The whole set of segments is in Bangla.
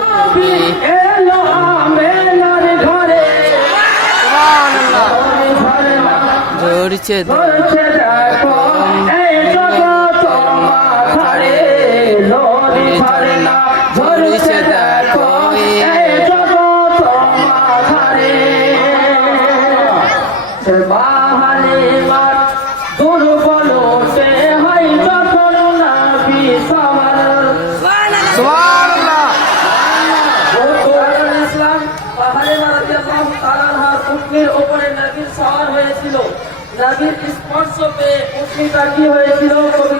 নবী এলো আমেনার ঘরে ধরছে ধরছে দেখো এই জগৎ মাথারে লরি ধরে না ধরছে দেখো এই জগৎ মাথারে সে বাহালে মার দুর্বল সে হয় যখন নবী সওয়ার সুবহানাল্লাহ। ইসলাম পাহাড়ে রাদিয়াল্লাহু তাআলা আনহার উটনির উপরে নবীর সওয়ার হয়েছিল। নবীর স্পর্শ পেয়ে উটনিটা কি হয়েছিল? কবি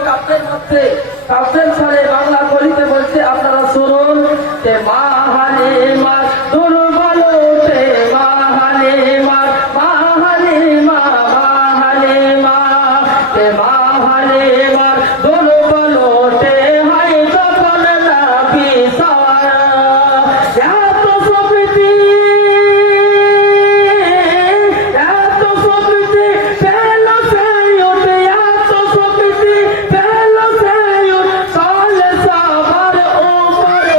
কাব্যের ছড়ে বাংলা কলিতে বলছে, আপনারা শুনুন যে মা হালিমা দুর্বল উঠে মা হালিমা মা হালিমা মা হালিমা যে মা হালিমা দুর্বল উঠে হয় যখন নবী সওয়ার এত শক্তি পেল সেই উঠে এত শক্তি পেল সেই উঠে চলে সবার উপরে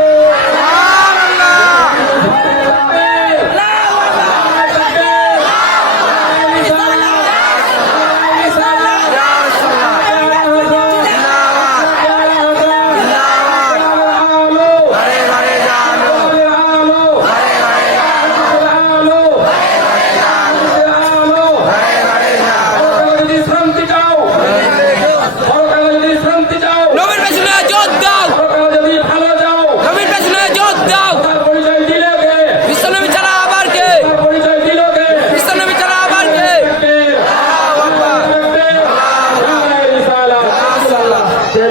নবীর পেছনে জোর দাও, নবীর পেছনে জোর দাও। বিশ্বনবী ছাড়া আবার কে? বিশ্বনবী ছাড়া আবার কে?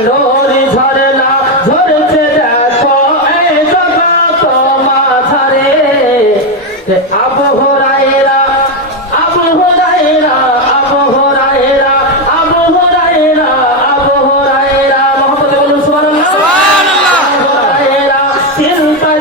লরি ধরে না ধরেছে দেখো এই জগৎ মাথারে আবু হুরায়রা আবু হুরায়রা আবু হুরায়রা আবু হুরায়রা আবু হুরায়রা মোহাম্মদ বলুন সুবহানাল্লাহ। সুবহানাল্লাহ। আবু হুরায়রা চিন্তায়